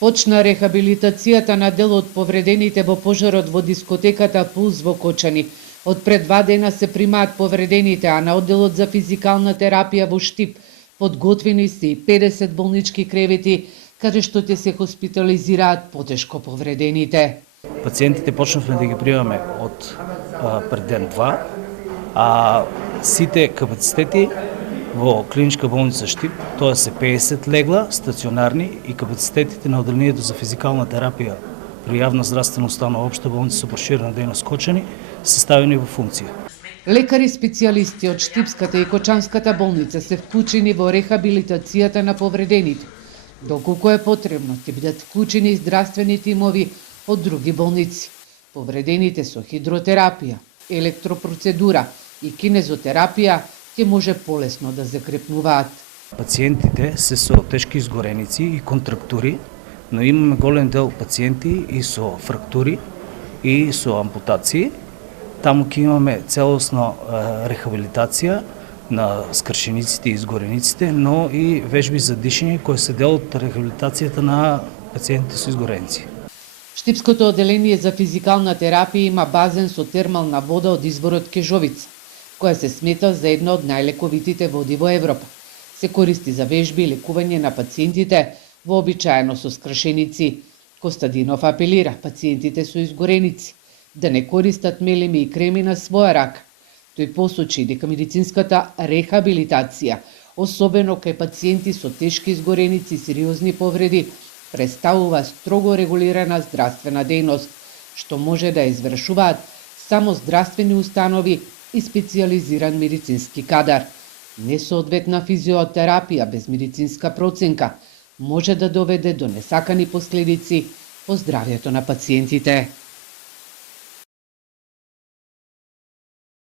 Почна рехабилитацијата на дел од повредените во пожарот во дискотеката Пулс во Кочани. Од пред 2 дена се примаат повредените, а на одделот за физикална терапија во Штип подготвени се и 50 болнички кревети, каде што ќе се хоспитализираат потешко повредените. Пациентите почнавме да ги примаме од пред ден-два, а сите капацитети во клиничка болница Штип, тоа се 50 легла стационарни и капацитетите на одделението за физикална терапија при јавна здравствена установа Општа болница со проширена дејност Кочани се ставени во функција. Лекари специјалисти од Штипската и Кочанската болница се вклучени во рехабилитацијата на повредените. Доколку е потребно, ќе бидат вклучени и здравствени тимови од други болници. Повредените со хидротерапија, електропроцедура и кинезотерапија ќе може полесно да закрепнуваат. Пациентите се со тешки изгореници и контрактури, но имаме голем дел пациенти и со фрактури и со ампутации. Таму ќе имаме целосна рехабилитација на скршениците и изгорениците, но и вежби за дишење кои се дел од рехабилитацијата на пациентите со изгореници. Штипското одделение за физикална терапија има базен со термална вода од изворот Кежовица, која се смета за една од најлековитите води во Европа. Се користи за вежби и лекување на пациентите, вообичаено со скршеници. Костадинов апелира пациентите со изгореници да не користат мелеми и креми на своја рака. Тој посочи дека медицинската рехабилитација, особено кај пациенти со тешки изгореници и сериозни повреди, представува строго регулирана здравствена дејност, што може да извршуваат само здравствени установи и специјализиран медицински кадар. Несоодветна физиотерапија без медицинска проценка може да доведе до несакани последици по здравјето на пациентите.